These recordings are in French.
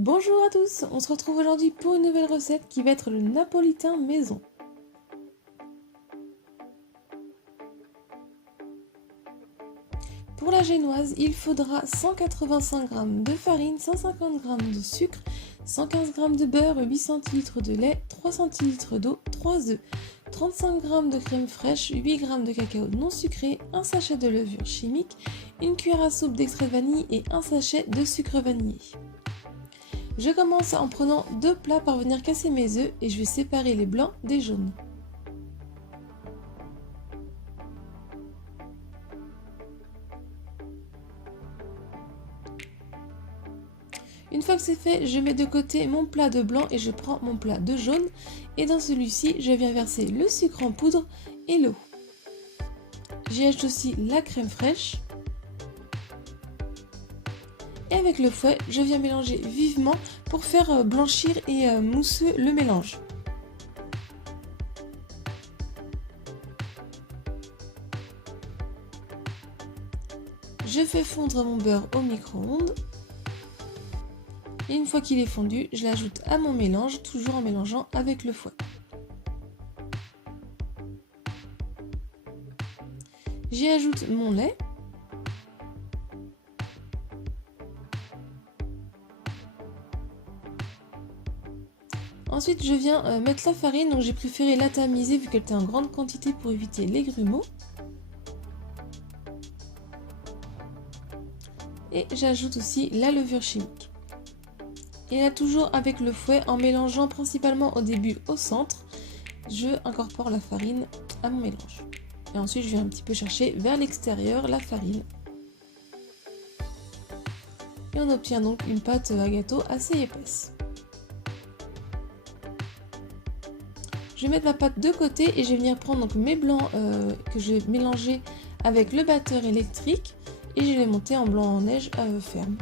Bonjour à tous, on se retrouve aujourd'hui pour une nouvelle recette qui va être le napolitain maison. Pour la génoise, il faudra 185 g de farine, 150 g de sucre, 115 g de beurre, 8 cl de lait, 3 cl d'eau, 3 œufs, 35 g de crème fraîche, 8 g de cacao non sucré, un sachet de levure chimique, une cuillère à soupe d'extrait de vanille et un sachet de sucre vanillé. Je commence en prenant 2 plats pour venir casser mes œufs et je vais séparer les blancs des jaunes. Une fois que c'est fait, je mets de côté mon plat de blanc et je prends mon plat de jaune. Et dans celui-ci, je viens verser le sucre en poudre et l'eau. J'y ajoute aussi la crème fraîche. Et avec le fouet, je viens mélanger vivement pour faire blanchir et mousseux le mélange. Je fais fondre mon beurre au micro-ondes. Et une fois qu'il est fondu, je l'ajoute à mon mélange, toujours en mélangeant avec le fouet. J'y ajoute mon lait. Ensuite, je viens mettre la farine, donc j'ai préféré la tamiser vu qu'elle était en grande quantité pour éviter les grumeaux. Et j'ajoute aussi la levure chimique. Et là, toujours avec le fouet, en mélangeant principalement au début au centre, je incorpore la farine à mon mélange. Et ensuite, je viens un petit peu chercher vers l'extérieur la farine. Et on obtient donc une pâte à gâteau assez épaisse. Je vais mettre ma pâte de côté et je vais venir prendre donc mes blancs que je vais mélanger avec le batteur électrique et je vais les monter en blanc en neige ferme.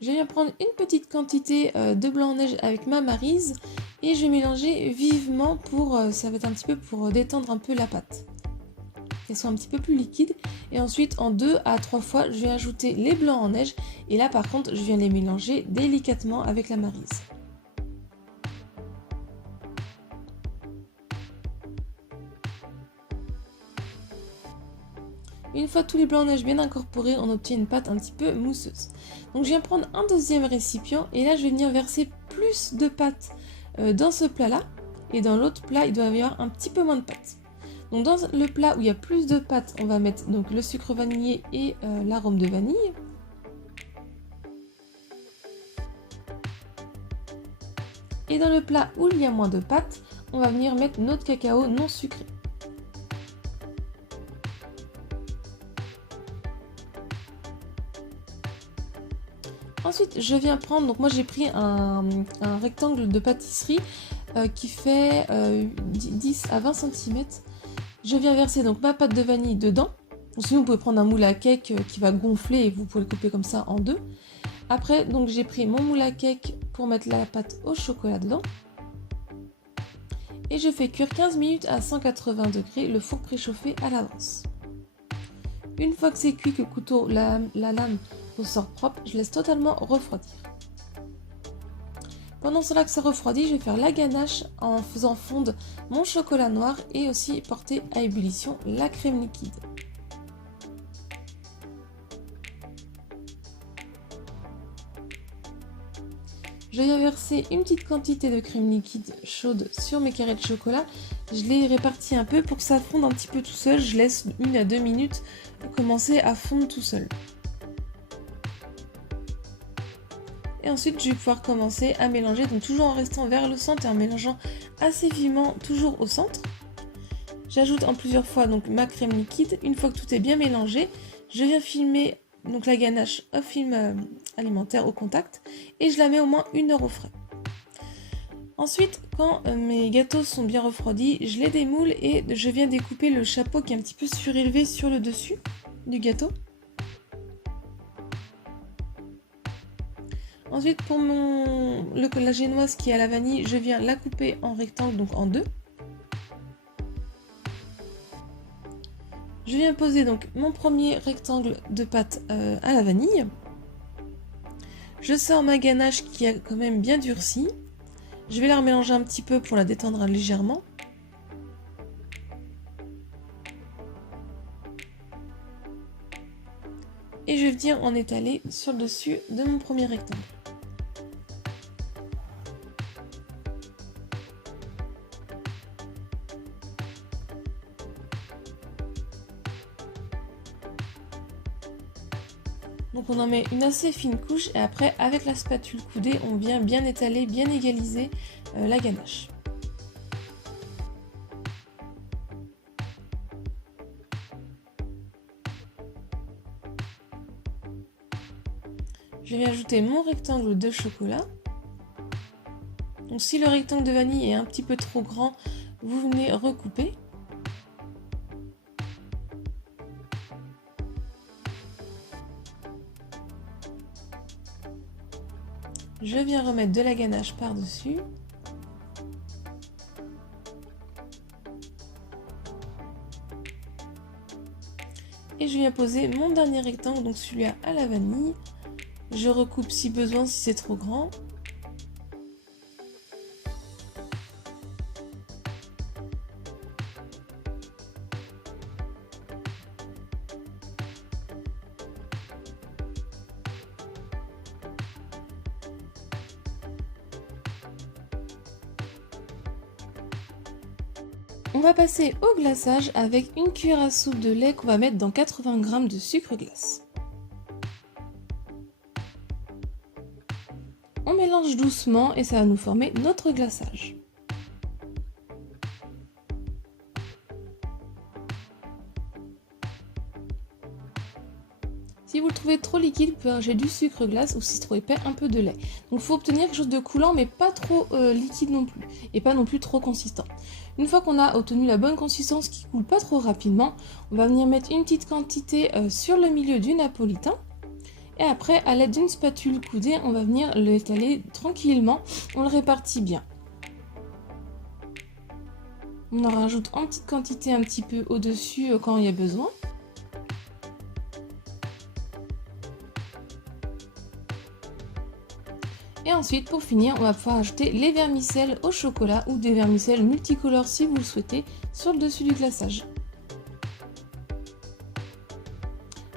Je viens prendre une petite quantité de blanc en neige avec ma maryse et je vais mélanger vivement pour, ça va être un petit peu pour détendre un peu la pâte. Qu'elle soit un petit peu plus liquide. Et ensuite, en 2 à 3 fois, je vais ajouter les blancs en neige. Et là, par contre, je viens les mélanger délicatement avec la maryse. Une fois tous les blancs en neige bien incorporés, on obtient une pâte un petit peu mousseuse. Donc je viens prendre un deuxième récipient et là je vais venir verser plus de pâte dans ce plat là. Et dans l'autre plat, il doit y avoir un petit peu moins de pâte. Donc dans le plat où il y a plus de pâte, on va mettre donc le sucre vanillé et l'arôme de vanille. Et dans le plat où il y a moins de pâte, on va venir mettre notre cacao non sucré. Ensuite, je viens prendre, donc moi j'ai pris un rectangle de pâtisserie qui fait 10 à 20 cm. Je viens verser donc ma pâte de vanille dedans. Ou sinon, vous pouvez prendre un moule à cake qui va gonfler et vous pouvez le couper comme ça en deux. Après, donc j'ai pris mon moule à cake pour mettre la pâte au chocolat dedans. Et je fais cuire 15 minutes à 180 degrés, le four préchauffé à l'avance. Une fois que c'est cuit, que le couteau, la lame ressort propre, je laisse totalement refroidir. Pendant cela que ça refroidit, je vais faire la ganache en faisant fondre mon chocolat noir et aussi porter à ébullition la crème liquide. Je viens verser une petite quantité de crème liquide chaude sur mes carrés de chocolat. Je les répartis un peu pour que ça fonde un petit peu tout seul. Je laisse 1 à 2 minutes pour commencer à fondre tout seul. Et ensuite, je vais pouvoir commencer à mélanger, donc toujours en restant vers le centre et en mélangeant assez vivement, toujours au centre. J'ajoute en plusieurs fois donc ma crème liquide. Une fois que tout est bien mélangé, je viens filmer donc la ganache au film alimentaire au contact et je la mets au moins 1 heure au frais. Ensuite, quand mes gâteaux sont bien refroidis, je les démoule et je viens découper le chapeau qui est un petit peu surélevé sur le dessus du gâteau. Ensuite, pour la génoise qui est à la vanille, je viens la couper en rectangle, donc en 2. Je viens poser donc mon premier rectangle de pâte à la vanille. Je sors ma ganache qui a quand même bien durci. Je vais la remélanger un petit peu pour la détendre légèrement. Et je vais venir en étaler sur le dessus de mon premier rectangle. Donc on en met une assez fine couche et après avec la spatule coudée on vient bien étaler, bien égaliser la ganache. Je vais ajouter mon rectangle de chocolat. Donc si le rectangle de vanille est un petit peu trop grand, vous venez recouper. Je viens remettre de la ganache par-dessus. Et je viens poser mon dernier rectangle, donc celui-là à la vanille. Je recoupe si besoin, si c'est trop grand. On va passer au glaçage avec une cuillère à soupe de lait qu'on va mettre dans 80 g de sucre glace. On mélange doucement et ça va nous former notre glaçage. Si vous le trouvez trop liquide, vous pouvez rajouter du sucre glace ou si c'est trop épais, un peu de lait. Donc il faut obtenir quelque chose de coulant mais pas trop liquide non plus et pas non plus trop consistant. Une fois qu'on a obtenu la bonne consistance qui coule pas trop rapidement, on va venir mettre une petite quantité sur le milieu du napolitain. Et après, à l'aide d'une spatule coudée, on va venir l'étaler tranquillement, on le répartit bien. On en rajoute en petite quantité un petit peu au-dessus quand il y a besoin. Et ensuite, pour finir, on va pouvoir ajouter les vermicelles au chocolat ou des vermicelles multicolores si vous le souhaitez sur le dessus du glaçage.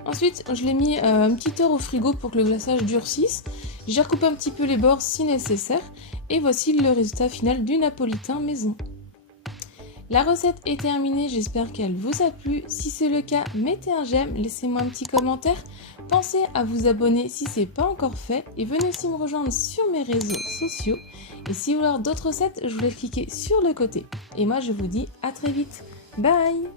Ensuite, je l'ai mis une petite heure au frigo pour que le glaçage durcisse. J'ai recoupé un petit peu les bords si nécessaire. Et voici le résultat final du napolitain maison. La recette est terminée, j'espère qu'elle vous a plu. Si c'est le cas, mettez un j'aime, laissez-moi un petit commentaire. Pensez à vous abonner si ce n'est pas encore fait. Et venez aussi me rejoindre sur mes réseaux sociaux. Et si vous voulez d'autres recettes, je vous laisse cliquer sur le côté. Et moi, je vous dis à très vite. Bye!